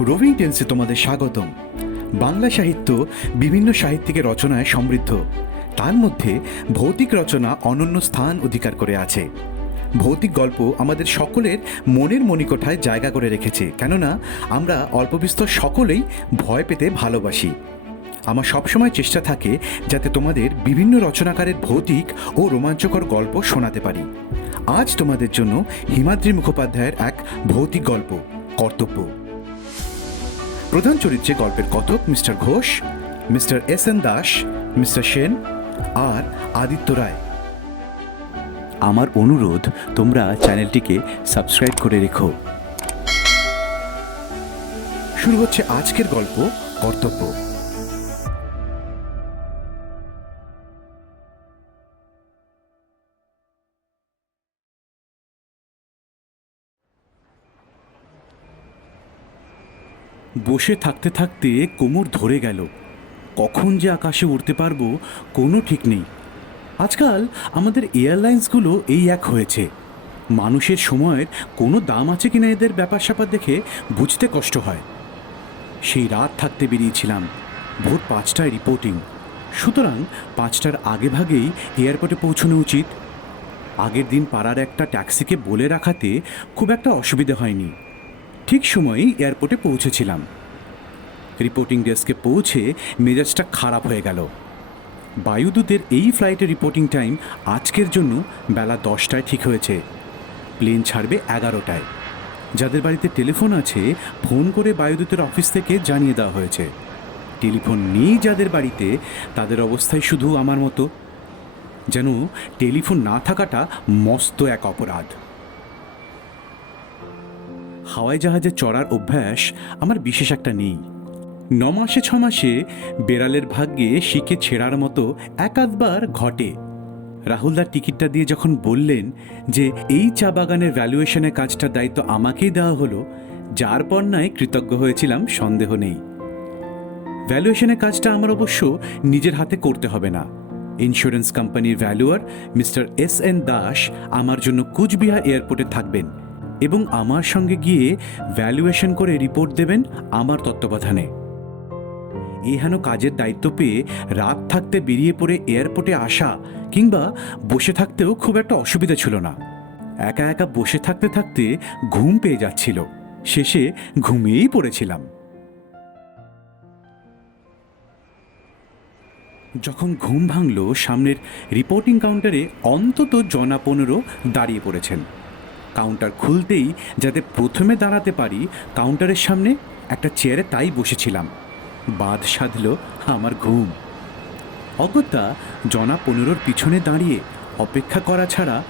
Roving তোমাদের স্বাগতম। বাংলা সাহিত্য বিভিন্ন সাহিত্যিকের রচনায় সমৃদ্ধ। তার মধ্যে ভৌতিক রচনা অনন্য স্থান অধিকার করে আছে। ভৌতিক গল্প আমাদের সকলের মনের মণিকোঠায় জায়গা করে রেখেছে। কেননা আমরা অল্পবিস্তর সকলেই ভয় পেতে ভালোবাসি। আমার সবসময় চেষ্টা থাকে যাতে তোমাদের বিভিন্ন রচনাকারের ভৌতিক ও রোমাঞ্চকর গল্প শোনাতে পারি। আজ তোমাদের জন্য হিমাদ্রি মুখোপাধ্যায়ের এক ভৌতিক গল্প, কর্তব্য। প্রধান চরিত্রে গল্পের কথক mister Ghosh, mister S N Das, mister Sen আর আদিত্য রায়। আমার অনুরোধ, তোমরা চ্যানেলটিকে সাবস্ক্রাইব করে রেখো। শুরু হচ্ছে আজকের গল্প, কর্তব্য। বসে থাকতে থাকতে কোমর ধরে গেল। কখন যে আকাশে উড়তে পারব কোনো ঠিক নেই। আজকাল আমাদের এয়ারলাইন্সগুলো এই এক হয়েছে। মানুষের সময়ের কোনো দাম আছে কিনা এদের ব্যাপার স্যাপার দেখে বুঝতে কষ্ট হয়। সেই রাত থাকতে বেরিয়েছিলাম। ভোর পাঁচটায় রিপোর্টিং। সুতরাং পাঁচটার আগে ভাগেই এয়ারপোর্টে পৌঁছানো উচিত। আগের দিন পাড়ার একটা ট্যাক্সিকে বলে রাখাতে খুব একটা অসুবিধে হয়নি। ঠিক সময়েই এয়ারপোর্টে পৌঁছেছিলাম। রিপোর্টিং ডেস্কে পৌঁছে মেজাজটা খারাপ হয়ে গেল। বায়ুদূতের এই ফ্লাইটের রিপোর্টিং টাইম আজকের জন্য বেলা দশটায় ঠিক হয়েছে। প্লেন ছাড়বে এগারোটায়। যাদের বাড়িতে টেলিফোন আছে, ফোন করে বায়ুদূতের অফিস থেকে জানিয়ে দেওয়া হয়েছে। টেলিফোন নেই যাদের বাড়িতে, তাদের অবস্থায় শুধু আমার মতো। যেন টেলিফোন না থাকাটা মস্ত এক অপরাধ। হাওয়াই জাহাজে চড়ার অভ্যাস আমার বিশেষ একটা নেই। ন মাসে, ছ মাসে বেড়ালের ভাগ্যে শিখে ছেঁড়ার মতো এক আধবার ঘটে রাহুলদার টিকিটটা দিয়ে যখন বললেন যে এই চা বাগানের ভ্যালুয়েশনের কাজটার দায়িত্ব আমাকেই দেওয়া হলো, যার পর নয় কৃতজ্ঞ হয়েছিলাম, সন্দেহ নেই। ভ্যালুয়েশনের কাজটা আমার অবশ্য নিজের হাতে করতে হবে না। ইন্স্যুরেন্স কোম্পানির valuer mister S N Das, আমার জন্য কুচবিহার এয়ারপোর্টে থাকবেন। এবং আমার সঙ্গে গিয়ে ভ্যালুয়েশন করে রিপোর্ট দেবেন আমার তত্ত্বাবধানে। এহেন কাজের দায়িত্ব পেয়ে রাত থাকতে বেরিয়ে পড়ে এয়ারপোর্টে আসা কিংবা বসে থাকতেও খুব একটা অসুবিধা ছিল না। একা একা বসে থাকতে থাকতে ঘুম পেয়ে যাচ্ছিল। শেষে ঘুমিয়েই পড়েছিলাম। যখন ঘুম ভাঙল, সামনের রিপোর্টিং কাউন্টারে অন্তত জনা পনেরো দাঁড়িয়ে পড়েছেন। কাউন্টার খুলতেই যাতে প্রথমে দাঁড়াতে পারি কাউন্টারের সামনে একটা চেয়ারে তাই বসেছিলাম। বাদ সাধল আমার ঘুম। অগত্যা জনা পনেরোর পিছনে দাঁড়িয়ে অপেক্ষা করা ছাড়া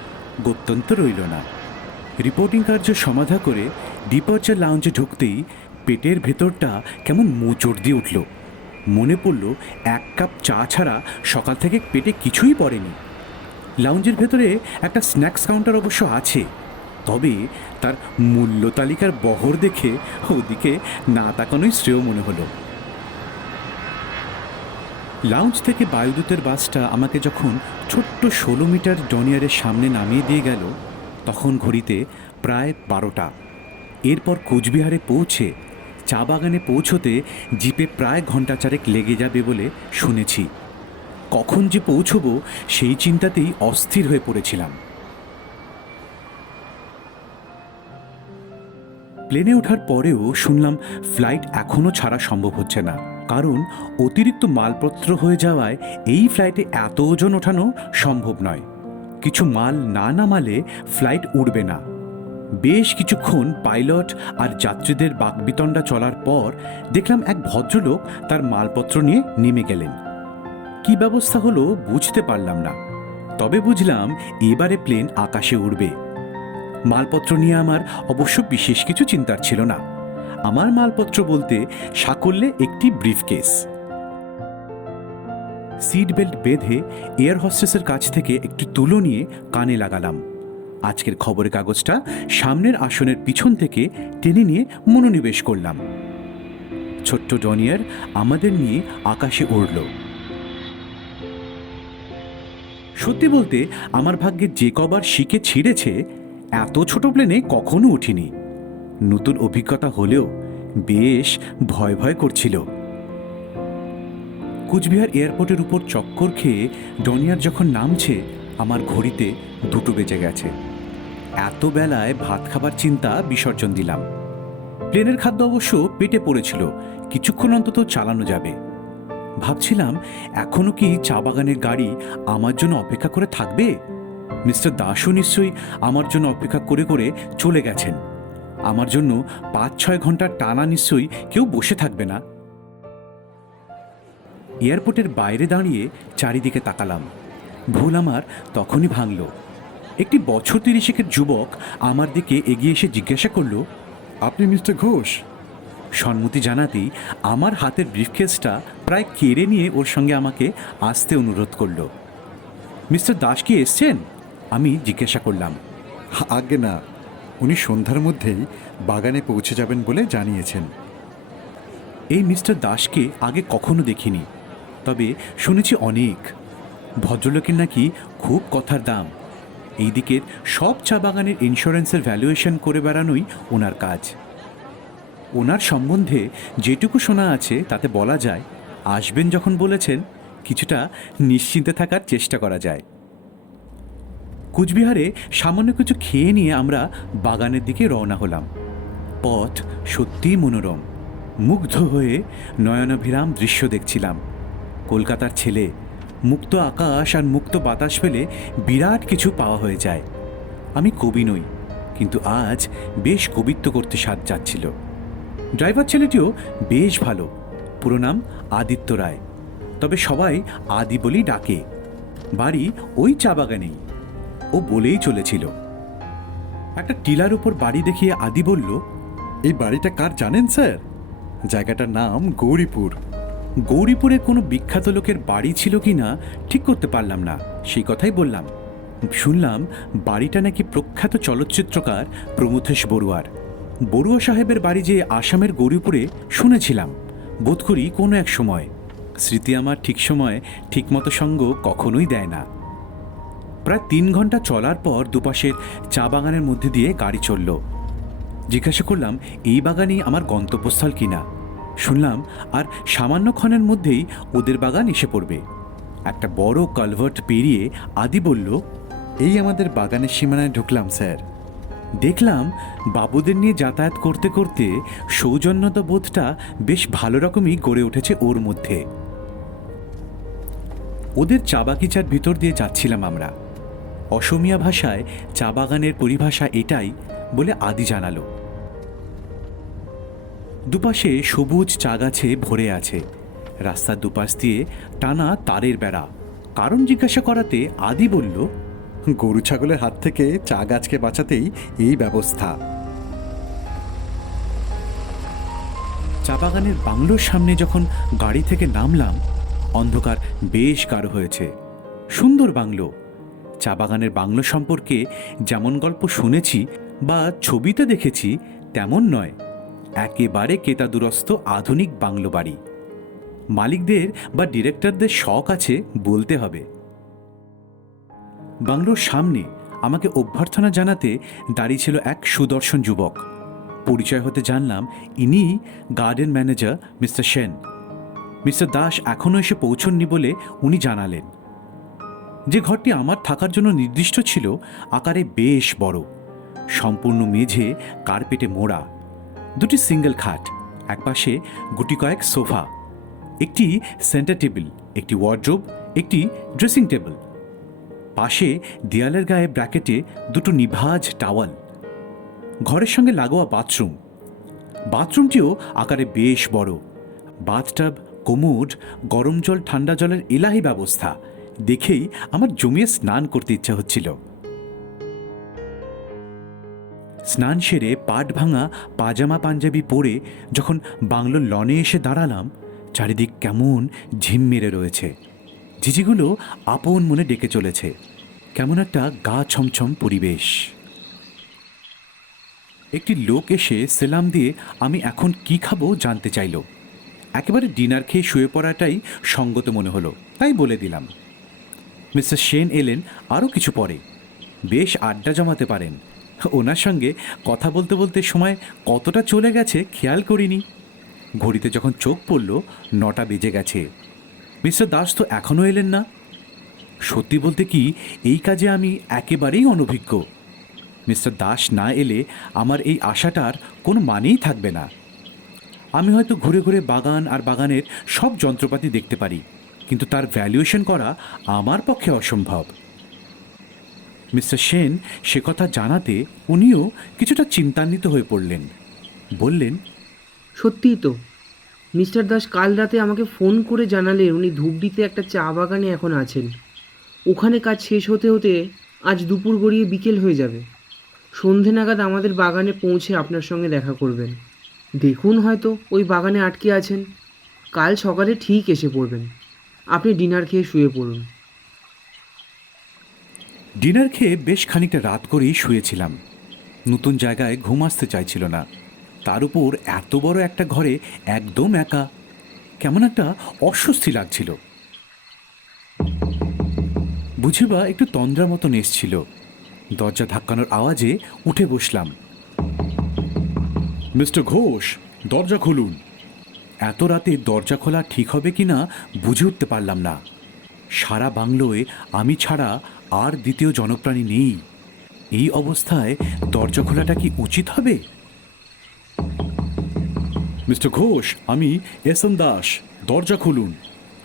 গত্যন্ত রইল না। রিপোর্টিং কার্য সমাধা করে ডিপার্চার লাউঞ্জে ঢুকতেই পেটের ভেতরটা কেমন মোচড় দিয়ে উঠল। মনে পড়ল এক কাপ চা ছাড়া সকাল থেকে পেটে কিছুই পড়েনি। লাউঞ্জের ভেতরে একটা স্ন্যাক্স কাউন্টার অবশ্য আছে। তবে তার মূল্য তালিকার বহর দেখে ওদিকে না তাকানোই শ্রেয় মনে হলো। লাউঞ্জ থেকে বায়ুদূতের বাসটা আমাকে যখন ছোট্ট ষোলো মিটার ডনিয়ারের সামনে নামিয়ে দিয়ে গেল, তখন ঘড়িতে প্রায় বারোটা। এরপর কোচবিহারে পৌঁছে, চা বাগানে পৌঁছতে জিপে প্রায় ঘণ্টা চারেক লেগে যাবে বলে শুনেছি। কখন যে পৌঁছবো সেই চিন্তাতেই অস্থির হয়ে পড়েছিলাম। প্লেনে ওঠার পরেও শুনলাম ফ্লাইট এখনও ছাড়া সম্ভব হচ্ছে না। কারণ অতিরিক্ত মালপত্র হয়ে যাওয়ায় এই ফ্লাইটে এত ওজন ওঠানো সম্ভব নয়। কিছু মাল না নামালে ফ্লাইট উড়বে না। বেশ কিছুক্ষণ পাইলট আর যাত্রীদের বাকবিতণ্ডা চলার পর দেখলাম এক ভদ্রলোক তার মালপত্র নিয়ে নেমে গেলেন। কি ব্যবস্থা হলো বুঝতে পারলাম না। তবে বুঝলাম এবারে প্লেন আকাশে উড়বে। মালপত্র নিয়ে আমার অবশ্য বিশেষ কিছু চিন্তার ছিল না। আমার মালপত্র বলতে সাকল্যে একটি ব্রিফকেস। সিট বেল্ট বেঁধে এয়ার হস্টেসের কাছ থেকে একটি তুলো নিয়ে কানে লাগালাম। আজকের খবরের কাগজটা সামনের আসনের পিছন থেকে টেনে নিয়ে মনোনিবেশ করলাম। ছোট্ট ডনিয়ার আমাদের নিয়ে আকাশে উড়ল। সত্যি বলতে, আমার ভাগ্যে যে কবার শিকে ছিঁড়েছে এত ছোট প্লেনে কখনো উঠিনি। নতুন অভিজ্ঞতা হলেও বেশ ভয় ভয় করছিল। কুচবিহার এয়ারপোর্টের উপর চক্কর খেয়ে ডনিয়ার যখন নামছে, আমার ঘড়িতে দুটো বেজে গেছে। এত বেলায় ভাত খাবার চিন্তা বিসর্জন দিলাম। প্লেনের খাদ্য অবশ্য পেটে পড়েছিল, কিছুক্ষণ অন্তত চালানো যাবে। ভাবছিলাম, এখনও কি চা বাগানের গাড়ি আমার জন্য অপেক্ষা করে থাকবে? মিস্টার দাসও নিশ্চয়ই আমার জন্য অপেক্ষা করে করে চলে গেছেন। আমার জন্য পাঁচ ছয় ঘণ্টার টানা নিশ্চয়ই কেউ বসে থাকবে না। এয়ারপোর্টের বাইরে দাঁড়িয়ে চারিদিকে তাকালাম। ভুল আমার তখনই ভাঙল। একটি বছর তিরিশেকের যুবক আমার দিকে এগিয়ে এসে জিজ্ঞাসা করল, আপনি মিস্টার ঘোষ? সম্মতি জানাতেই আমার হাতের ব্রিফকেসটা প্রায় কেড়ে নিয়ে ওর সঙ্গে আমাকে আসতে অনুরোধ করল। মিস্টার দাস কি এসছেন? আমি জিজ্ঞাসা করলাম আজ্ঞে না উনি সন্ধ্যার মধ্যেই বাগানে পৌঁছে যাবেন বলে জানিয়েছেন। এই মিস্টার দাসকে আগে কখনো দেখিনি, তবে শুনেছি অনেক। ভদ্রলোকের নাকি খুব কথার দাম। এই দিকের সব চা বাগানের ইন্স্যুরেন্সের ভ্যালুয়েশন করে বেড়ানোই ওনার কাজ। ওনার সম্বন্ধে যেটুকু শোনা আছে তাতে বলা যায়, আসবেন যখন বলেছেন, কিছুটা নিশ্চিন্তে থাকার চেষ্টা করা যায়। কুচবিহারে সামান্য কিছু খেয়ে নিয়ে আমরা বাগানের দিকে রওনা হলাম। পথ সত্যিই মনোরম। মুগ্ধ হয়ে নয়নাভিরাম দৃশ্য দেখছিলাম। কলকাতার ছেলে, মুক্ত আকাশ আর মুক্ত বাতাস পেলে বিরাট কিছু পাওয়া হয়ে যায়। আমি কবি নই, কিন্তু আজ বেশ কবিত্ব করতে সাজ যাচ্ছিল। ড্রাইভার ছেলেটিও বেশ ভালো। পুরো নাম আদিত্য রায়। তবে সবাই আদি বলেই ডাকে। বাড়ি ওই চা বাগানেই। ও বলেই চলেছিল। একটা টিলার উপর বাড়ি দেখিয়ে আদি বলল, এই বাড়িটা কার জানেন, স্যার? জায়গাটার নাম গৌরীপুর। গৌরীপুরে কোনো বিখ্যাত লোকের বাড়ি ছিল কি না ঠিক করতে পারলাম না, সেই কথাই বললাম। শুনলাম বাড়িটা নাকি প্রখ্যাত চলচ্চিত্রকার প্রমথেশ বড়ুয়ার। বড়ুয়া সাহেবের বাড়ি যে আসামের গৌরীপুরে শুনেছিলাম, বোধ করি কোনো এক সময়। স্মৃতি আমার ঠিক সময় ঠিকমতো সঙ্গ কখনোই দেয় না। প্রায় তিন ঘণ্টা চলার পর দুপাশের চা বাগানের মধ্যে দিয়ে গাড়ি চলল। জিজ্ঞাসা করলাম, এই বাগানই আমার গন্তব্যস্থল কিনা? শুনলাম, আর সামান্য ক্ষণের মধ্যেই ওদের বাগান এসে পড়বে। একটা বড় কালভার্ট পেরিয়ে আদি বলল, এই আমাদের বাগানের সীমানায় ঢুকলাম, স্যার। দেখলাম বাবুদের নিয়ে যাতায়াত করতে করতে সৌজন্যতা বোধটা বেশ ভালো রকমই গড়ে উঠেছে ওর মধ্যে। ওদের চা বাগিচার ভিতর দিয়ে যাচ্ছিলাম আমরা। অসমীয়া ভাষায় চা বাগানের পরিভাষা এটাই বলে আদি জানালো। দুপাশে সবুজ চা গাছে ভরে আছে। রাস্তার দুপাশ দিয়ে টানা তারের বেড়া। কারণ জিজ্ঞাসা করাতে আদি বলল গরু ছাগলের হাত থেকে চা গাছকে বাঁচাতেই এই ব্যবস্থা। চা বাগানের বাংলোর সামনে যখন গাড়ি থেকে নামলাম অন্ধকার বেশ গাঢ় হয়েছে। সুন্দর বাংলো। চা বাগানের বাংলো সম্পর্কে যেমন গল্প শুনেছি বা ছবিতে দেখেছি, তেমন নয়। একেবারে কেতাদুরস্ত আধুনিক বাংলো বাড়ি। মালিকদের বা ডিরেক্টরদের শখ আছে বলতে হবে। বাংলোর সামনে আমাকে অভ্যর্থনা জানাতে দাঁড়িয়ে ছিল এক সুদর্শন যুবক। পরিচয় হতে জানলাম ইনি garden manager mister Sen. Mister Das এখনও এসে পৌঁছননি বলে উনি জানালেন। যে ঘরটি আমার থাকার জন্য নির্দিষ্ট ছিল, আকারে বেশ বড়। সম্পূর্ণ মেঝে, কার্পেটে মোড়া। দুটি সিঙ্গেল খাট একপাশে গুটি কয়েক সোফা। একটি সেন্টার টেবিল, একটি ওয়ার্ড্রোব, একটি ড্রেসিং টেবিল। পাশে দেয়ালের গায়ে ব্র্যাকেটে দুটো নিভাজ টাওয়াল। ঘরের সঙ্গে লাগোয়া বাথরুম। বাথরুমটিও আকারে বেশ বড়। বাথটাব কোমোড গরম জল, ঠান্ডা জলের এলাহি ব্যবস্থা। দেখেই আমার জমিয়ে স্নান করতে ইচ্ছা হচ্ছিল। স্নান সেরে পাট ভাঙা পাজামা পাঞ্জাবি পরে যখন বাংলো লনে এসে দাঁড়ালাম, চারিদিক কেমন ঝিম মেরে রয়েছে। ঝিঝিগুলো আপন মনে ডেকে চলেছে। কেমন একটা গা ছমছম পরিবেশ। একটি লোক এসে সেলাম দিয়ে আমি এখন কি খাব জানতে চাইল। একেবারে ডিনার খেয়ে শুয়ে পড়াটাই সঙ্গত মনে হলো, তাই বলে দিলাম। মিস্টার সেন এলেন আরও কিছু পরে। বেশ আড্ডা জমাতে পারেন। ওনার সঙ্গে কথা বলতে বলতে সময় কতটা চলে গেছে খেয়াল করিনি। ঘড়িতে যখন চোখ পড়ল, নটা বেজে গেছে। মিস্টার দাস তো এখনও এলেন না। সত্যি বলতে কি, এই কাজে আমি একেবারেই অনভিজ্ঞ। মিস্টার দাস না এলে আমার এই আশাটার কোনো মানেই থাকবে না। আমি হয়তো ঘুরে ঘুরে বাগান আর বাগানের সব যন্ত্রপাতি দেখতে পারি। কিন্তু তার ভ্যালুয়েশন করা আমার পক্ষে অসম্ভব। মিস্টার সেন সে কথা জানাতে উনিও কিছুটা চিন্তান্বিত হয়ে পড়লেন। বললেন, সত্যিই তো। মিস্টার দাস কাল রাতে আমাকে ফোন করে জানালেন উনি ধূপডিতে একটা চা বাগানে এখন আছেন। ওখানে কাজ শেষ হতে হতে আজ দুপুর গড়িয়ে বিকেল হয়ে যাবে। সন্ধে নাগাদ আমাদের বাগানে পৌঁছে আপনার সঙ্গে দেখা করবেন। দেখুন হয়তো ওই বাগানে আটকে আছেন। কাল সকালে ঠিক এসে পড়বেন। আপনি ডিনার খেয়ে শুয়ে পড়ুন। ডিনার খেয়ে বেশ খানিকটা রাত করেই শুয়েছিলাম। নতুন জায়গায় ঘুম আসতে চাইছিল না। তার উপর এত বড় একটা ঘরে একদম একা। কেমন একটা অস্বস্তি লাগছিল। বুঝিবা, একটু তন্দ্রা মতন এসছিল। দরজা ধাক্কানোর আওয়াজে উঠে বসলাম। মিস্টার ঘোষ, দরজা খুলুন। এত রাতে দরজা খোলা ঠিক হবে কি না বুঝে উঠতে পারলাম না। সারা বাংলোয় আমি ছাড়া আর দ্বিতীয় জনপ্রাণী নেই। এই অবস্থায় দরজা খোলাটা কি উচিত হবে? মিস্টার ঘোষ, আমি এস এন দাস, দরজা খুলুন।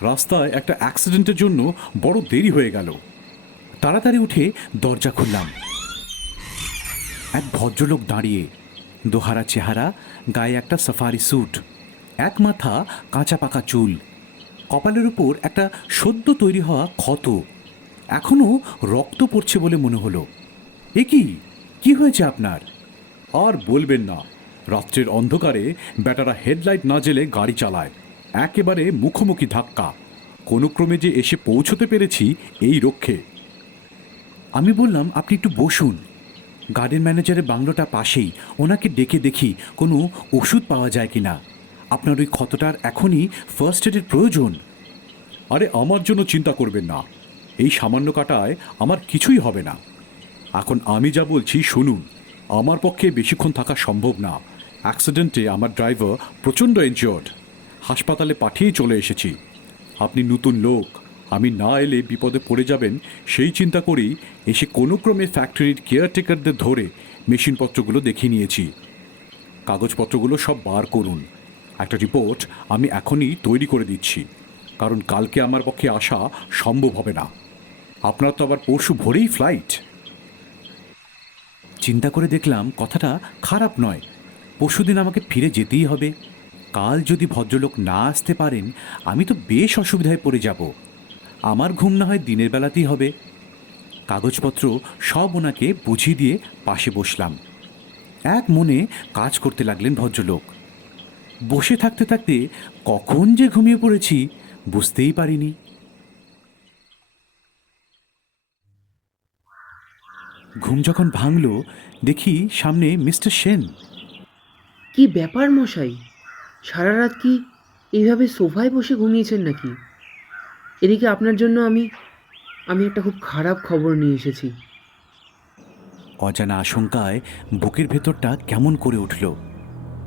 রাস্তায় একটা অ্যাক্সিডেন্টের জন্য বড় দেরি হয়ে গেল। তাড়াতাড়ি উঠে দরজা খুললাম। এক ভদ্রলোক দাঁড়িয়ে, দোহারা চেহারা, গায়ে একটা সাফারি স্যুট। এক মাথা কাঁচা পাকা চুল, কপালের উপর একটা সদ্য তৈরি হওয়া ক্ষত। এখনও রক্ত পড়ছে বলে মনে হলো। এ কি? কি হয়েছে আপনার? আর বলবেন না। রাত্রের অন্ধকারে ব্যাটারা হেডলাইট না জেলে গাড়ি চালায়। একেবারে মুখোমুখি ধাক্কা। কোনো ক্রমে যে এসে পৌঁছতে পেরেছি এই রক্ষে। আমি বললাম, আপনি একটু বসুন। গার্ডেন ম্যানেজারের বাংলোটা পাশেই। ওনাকে ডেকে দেখি কোনো ওষুধ পাওয়া যায় কি না আপনার ওই ক্ষতটার এখনই ফার্স্ট এডের প্রয়োজন। আরে আমার জন্য চিন্তা করবেন না। এই সামান্য কাটায় আমার কিছুই হবে না। এখন আমি যা বলছি শুনুন। আমার পক্ষে বেশিক্ষণ থাকা সম্ভব না। অ্যাক্সিডেন্টে আমার ড্রাইভার প্রচণ্ড এনজিওর্ড হাসপাতালে পাঠিয়ে চলে এসেছি। আপনি নতুন লোক। আমি না এলে বিপদে পড়ে যাবেন, সেই চিন্তা করেই এসে কোনো ক্রমে ফ্যাক্টরির কেয়ারটেকারদের ধরে মেশিনপত্রগুলো দেখিয়ে নিয়েছি। কাগজপত্রগুলো সব বার করুন। একটা রিপোর্ট আমি এখনই তৈরি করে দিচ্ছি, কারণ কালকে আমার পক্ষে আসা সম্ভব হবে না। আপনার তো আবার পরশু ভোরেই ফ্লাইট চিন্তা করে দেখলাম কথাটা খারাপ নয় পরশুদিন আমাকে ফিরে যেতেই হবে। কাল যদি ভদ্রলোক না আসতে পারেন, আমি তো বেশ অসুবিধায় পড়ে যাব। আমার ঘুম না হয় দিনের বেলাতেই হবে। কাগজপত্র সব ওনাকে বুঝিয়ে দিয়ে পাশে বসলাম। এক মনে কাজ করতে লাগলেন ভদ্রলোক। বসে থাকতে থাকতে কখন যে ঘুমিয়ে পড়েছি বুঝতেই পারিনি। ঘুম যখন ভাঙল দেখি সামনে মিস্টার সেন। কি ব্যাপার মশাই? সারা রাত কি এইভাবে সোফায় বসে ঘুমিয়েছেন নাকি? এদিকে আপনার জন্য আমি আমি একটা খুব খারাপ খবর নিয়ে এসেছি। অজানা আশঙ্কায় বুকের ভেতরটা কেমন করে উঠল।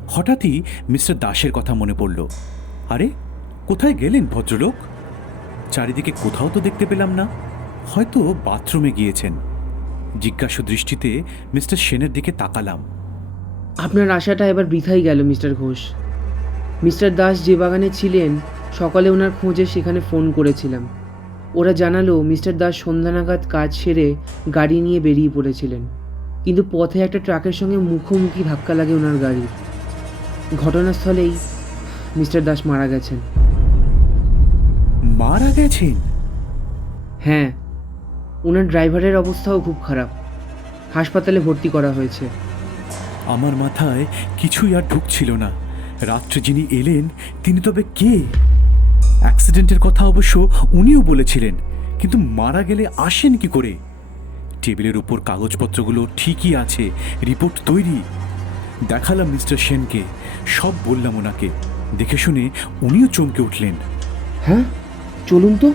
হঠাৎই মিস্টার দাসের কথা মনে পড়ল। আরে, কোথায় গেলেন ভদ্রলোক? চারিদিকে কোথাও তো দেখতে পেলাম না। হয়তো বাথরুমে গিয়েছেন। জিজ্ঞাসু দৃষ্টিতে মিস্টার সেনের দিকে তাকালাম। আপনার আশাটা এবার বৃথাই গেল, মিস্টার ঘোষ। মিস্টার দাস যে বাগানে ছিলেন, সকালে ওনার খোঁজে সেখানে ফোন করেছিলাম। ওরা জানালো, মিস্টার দাস সন্ধ্যা নাগাদ কাজ সেরে গাড়ি নিয়ে বেরিয়ে পড়েছিলেন। কিন্তু পথে একটা ট্রাকের সঙ্গে মুখোমুখি ধাক্কা লাগে ওনার গাড়ির। ঘটনাস্থলেই মিস্টার দাস মারা গেছেন। মারা গেছেন? হ্যাঁ ওনার ড্রাইভারের অবস্থাও খুব খারাপ। হাসপাতালে ভর্তি করা হয়েছে। আমার মাথায় কিছুই আর ঢুকছিল না। রাত্রে যিনি এলেন তিনি তবে কে? অ্যাক্সিডেন্টের কথা অবশ্য উনিও বলেছিলেন কিন্তু মারা গেলে আসেন কি করে? টেবিলের উপর কাগজপত্রগুলো ঠিকই আছে রিপোর্ট তৈরি। দেখালাম মিস্টার সেনকে। সব বললাম ওনাকে। দেখে শুনে উনিও চমকে উঠলেন। হ্যাঁ চলুন তো।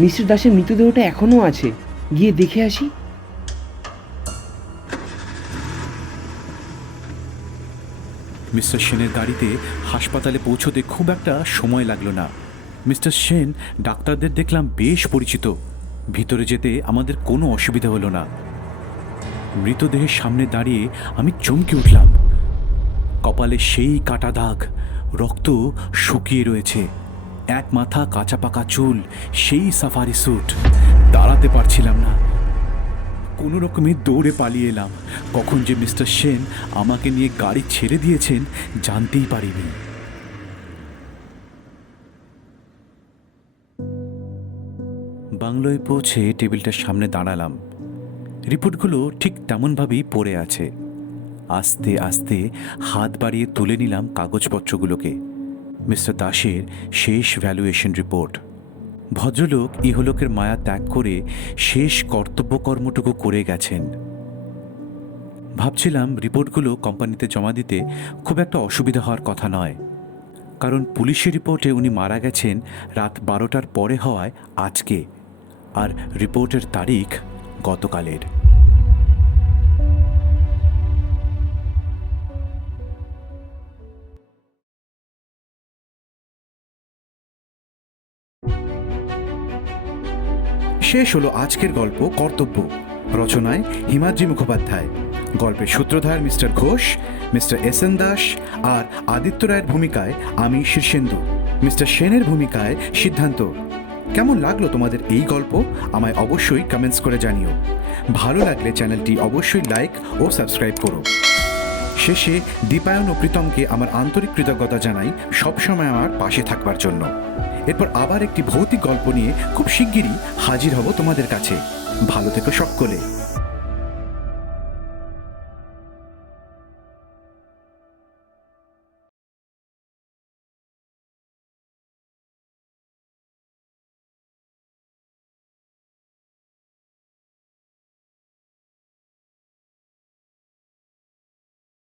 মিস্টার দাসের মৃতদেহটা এখনও আছে। গিয়ে দেখে আসি। মিস্টার সেনের গাড়িতে হাসপাতালে পৌঁছতে খুব একটা সময় লাগল না। মিস্টার সেন ডাক্তারদের দেখলাম বেশ পরিচিত। ভিতরে যেতে আমাদের কোনো অসুবিধা হলো না। মৃতদেহের সামনে দাঁড়িয়ে আমি চমকে উঠলাম। কপালে সেই কাটা দাগ। রক্ত শুকিয়ে রয়েছে। এক মাথা কাঁচা পাকা চুল, সেই সাফারি স্যুট দাঁড়াতে পারছিলাম না। কোনো রকমে দৌড়ে পালিয়ে এলাম। কখন যে মিস্টার সেন আমাকে নিয়ে গাড়ি ছেড়ে দিয়েছেন, জানতেই পারিনি। বাংলোয় পৌঁছে টেবিলটার সামনে দাঁড়ালাম। রিপোর্টগুলো ঠিক তেমনভাবেই পড়ে আছে। আস্তে আস্তে হাত বাড়িয়ে তুলে নিলাম কাগজপত্রগুলোকে। মিস্টার দাসের শেষ ভ্যালুয়েশন রিপোর্ট ভদ্রলোক ইহলোকের মায়া ত্যাগ করে শেষ কর্তব্যকর্মটুকু করে গেছেন। ভাবছিলাম রিপোর্টগুলো কোম্পানিতে জমা দিতে খুব একটা অসুবিধা হওয়ার কথা নয়। কারণ পুলিশের রিপোর্টে উনি মারা গেছেন রাত বারোটার পরে হওয়ায় আজকে। আর রিপোর্টের তারিখ গতকালের। শেষ হলো আজকের গল্প কর্তব্য। রচনায় হিমাদ্রি মুখোপাধ্যায়। গল্পের সূত্রধার mister Ghosh, mister S N Das আর আদিত্য রায়ের ভূমিকায় আমি শীর্ষেন্দু। মিস্টার সেনের ভূমিকায় সিদ্ধান্ত। কেমন লাগল তোমাদের এই গল্প? আমায় অবশ্যই কমেন্টস করে জানিও। ভালো লাগলে চ্যানেলটি অবশ্যই লাইক ও সাবস্ক্রাইব করো। শেষে দীপায়ন ও প্রীতমকে আমার আন্তরিক কৃতজ্ঞতা জানাই সবসময় আমার পাশে থাকবার জন্য। এরপর আবার একটি ভৌতিক গল্প নিয়ে খুব শিগগিরই হাজির হব তোমাদের কাছে। ভালো থেকো সকলে।